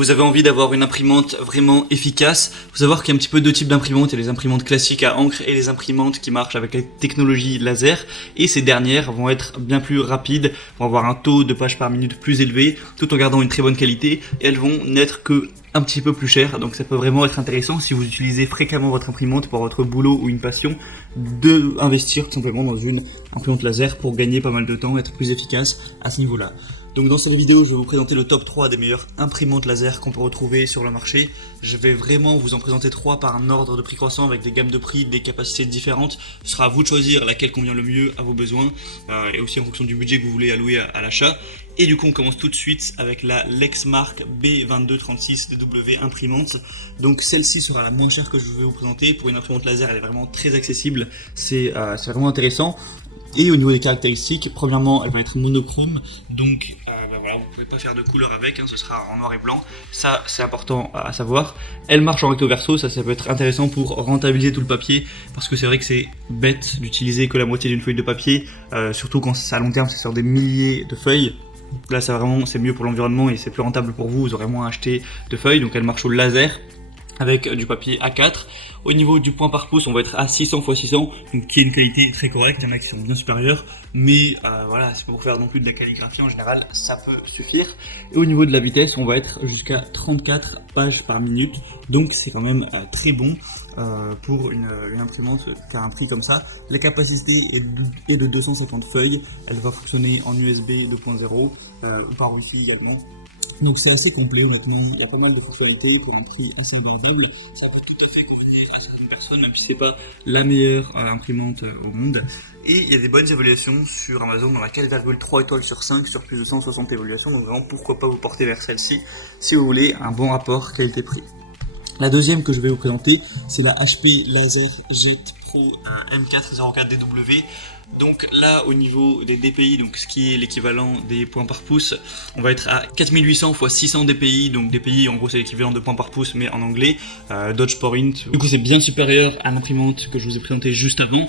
Vous avez envie d'avoir une imprimante vraiment efficace. Il faut savoir qu'il y a un petit peu deux types d'imprimantes. Il y a les imprimantes classiques à encre et les imprimantes qui marchent avec la technologie laser. Et ces dernières vont être bien plus rapides, vont avoir un taux de pages par minute plus élevé, tout en gardant une très bonne qualité. Et elles vont n'être que un petit peu plus chères. Donc ça peut vraiment être intéressant si vous utilisez fréquemment votre imprimante pour votre boulot ou une passion, de investir tout simplement dans une imprimante laser pour gagner pas mal de temps, être plus efficace à ce niveau-là. Donc dans cette vidéo, je vais vous présenter le top 3 des meilleures imprimantes laser qu'on peut retrouver sur le marché. Je vais vraiment vous en présenter 3 par un ordre de prix croissant avec des gammes de prix, des capacités différentes. Ce sera à vous de choisir laquelle convient le mieux à vos besoins et aussi en fonction du budget que vous voulez allouer à l'achat. Et du coup, on commence tout de suite avec la Lexmark B2236DW imprimante. Donc celle-ci sera la moins chère que je vais vous présenter. Pour une imprimante laser, elle est vraiment très accessible. C'est vraiment intéressant. Et au niveau des caractéristiques, premièrement, elle va être monochrome, donc voilà, vous ne pouvez pas faire de couleur avec, ce sera en noir et blanc, ça c'est important à savoir. Elle marche en recto verso, ça peut être intéressant pour rentabiliser tout le papier, parce que c'est vrai que c'est bête d'utiliser que la moitié d'une feuille de papier, surtout quand c'est à long terme, c'est sur des milliers de feuilles. Là c'est mieux pour l'environnement et c'est plus rentable pour vous, vous aurez moins à acheter de feuilles, donc elle marche au laser avec du papier A4. Au niveau du point par pouce, on va être à 600 x 600, donc qui est une qualité très correcte. Il y en a qui sont bien supérieurs, mais voilà, c'est pas pour faire non plus de la calligraphie en général, ça peut suffire. Et au niveau de la vitesse, on va être jusqu'à 34 pages par minute, donc c'est quand même très bon pour une imprimante qui a un prix comme ça. La capacité est de 250 feuilles, elle va fonctionner en USB 2.0, par Wi-Fi également. Donc c'est assez complet honnêtement, il y a pas mal de fonctionnalités pour un prix assez abordable. Ça peut tout à fait convenir à certaines personnes, même si c'est pas la meilleure imprimante au monde. Et il y a des bonnes évaluations sur Amazon, on a 4,3 étoiles sur 5 sur plus de 160 évaluations, donc vraiment pourquoi pas vous porter vers celle-ci si vous voulez un bon rapport qualité-prix. La deuxième que je vais vous présenter, c'est la HP LaserJet Pro M404DW. Donc là, au niveau des DPI, donc ce qui est l'équivalent des points par pouce, on va être à 4800 x 600 DPI. Donc DPI, en gros, c'est l'équivalent de points par pouce, mais en anglais, Dodge Point. Du coup, c'est bien supérieur à l'imprimante que je vous ai présentée juste avant.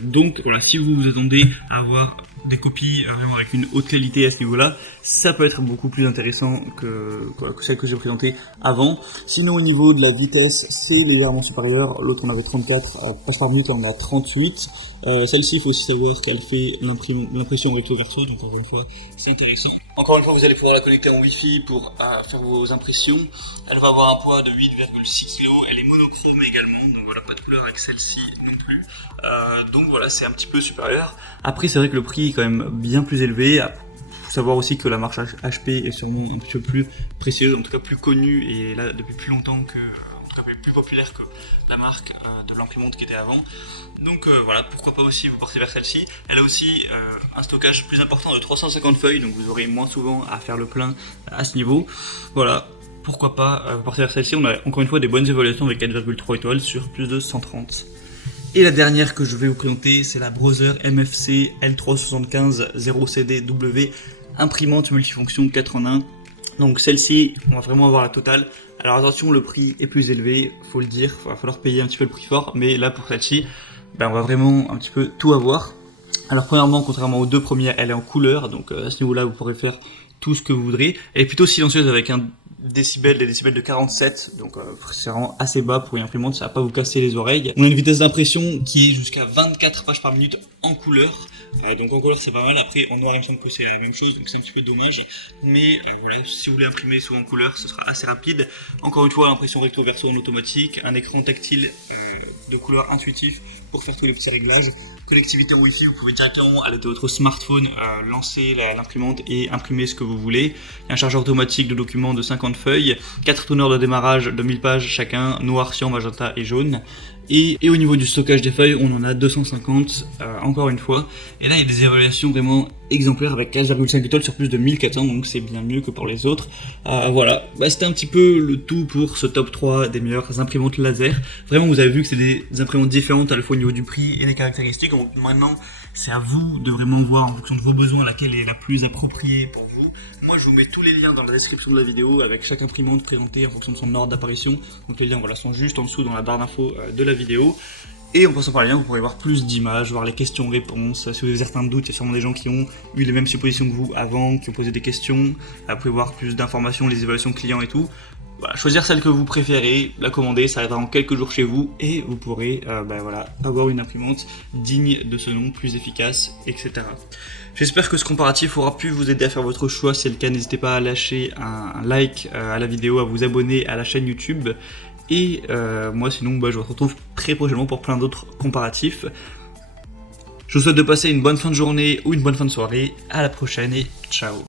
Donc voilà, si vous vous attendez à avoir des copies vraiment avec une haute qualité à ce niveau-là, ça peut être beaucoup plus intéressant que celle que j'ai présentée avant. Sinon, au niveau de la vitesse, c'est légèrement supérieur. L'autre, on avait 34 pages par minute, on en a 38. Celle-ci, il faut aussi savoir qu'elle fait l'impression recto verso, donc encore une fois, c'est intéressant. Encore une fois, vous allez pouvoir la connecter en Wi-Fi pour faire vos impressions. Elle va avoir un poids de 8,6 kg, elle est monochrome également, donc voilà, pas de couleur avec celle-ci non plus. Donc voilà, c'est un petit peu supérieur. Après, c'est vrai que le prix est quand même bien plus élevé. Il faut savoir aussi que la marque HP est sûrement un petit peu plus précieuse, en tout cas plus connue, et là depuis plus longtemps que... plus populaire que la marque de l'imprimante qui était avant. Donc voilà, pourquoi pas aussi vous porter vers celle-ci. Elle a aussi un stockage plus important de 350 feuilles, donc vous aurez moins souvent à faire le plein à ce niveau. Voilà, pourquoi pas vous porter vers celle-ci. On a encore une fois des bonnes évaluations avec 4,3 étoiles sur plus de 130. Et la dernière que je vais vous présenter, c'est la Brother MFC L375 0CDW, imprimante multifonction 4 en 1. Donc celle-ci, on va vraiment avoir la totale. Alors attention, le prix est plus élevé, faut le dire, il va falloir payer un petit peu le prix fort, mais là pour celle-ci, on va vraiment un petit peu tout avoir. Alors premièrement, contrairement aux deux premières, elle est en couleur, donc à ce niveau-là, vous pourrez faire tout ce que vous voudrez. Elle est plutôt silencieuse avec des décibels de 47, donc c'est vraiment assez bas pour une imprimante, ça va pas vous casser les oreilles. On a une vitesse d'impression qui est jusqu'à 24 pages par minute en couleur, donc en couleur c'est pas mal. Après en noir il me semble que c'est la même chose, donc c'est un petit peu dommage, mais voilà, si vous voulez imprimer sous en couleur, ce sera assez rapide. Encore une fois, l'impression recto verso en automatique, un écran tactile de couleur intuitif pour faire tous les petits réglages. Connectivité en Wi-Fi, vous pouvez directement à l'aide de votre smartphone lancer l'imprimante et imprimer ce que vous voulez. Il y a un chargeur automatique de documents de 50 feuilles, 4 tourneurs de démarrage de 1000 pages chacun, noir, cyan, magenta et jaune. Et au niveau du stockage des feuilles, on en a 250 encore une fois. Et là, il y a des évaluations vraiment exemplaires avec 15,5 étoiles sur plus de 1400, donc c'est bien mieux que pour les autres. Voilà, c'était un petit peu le tout pour ce top 3 des meilleures imprimantes laser. Vraiment, vous avez vu que c'est des imprimantes différentes à la fois au niveau du prix et des caractéristiques. Donc maintenant, c'est à vous de vraiment voir en fonction de vos besoins laquelle est la plus appropriée pour vous. Moi, je vous mets tous les liens dans la description de la vidéo avec chaque imprimante présentée en fonction de son ordre d'apparition. Donc les liens voilà, sont juste en dessous dans la barre d'infos de la vidéo. Et en passant par les liens, vous pourrez voir plus d'images, voir les questions-réponses. Si vous avez certains doutes, il y a sûrement des gens qui ont eu les mêmes suppositions que vous avant, qui ont posé des questions. Vous pouvez voir plus d'informations, les évaluations clients et tout. Voilà, choisir celle que vous préférez, la commander, ça arrivera en quelques jours chez vous et vous pourrez avoir une imprimante digne de ce nom, plus efficace, etc. J'espère que ce comparatif aura pu vous aider à faire votre choix. Si c'est le cas, n'hésitez pas à lâcher un like à la vidéo, à vous abonner à la chaîne YouTube. Et moi sinon je vous retrouve très prochainement pour plein d'autres comparatifs. Je vous souhaite de passer une bonne fin de journée ou une bonne fin de soirée. À la prochaine et ciao.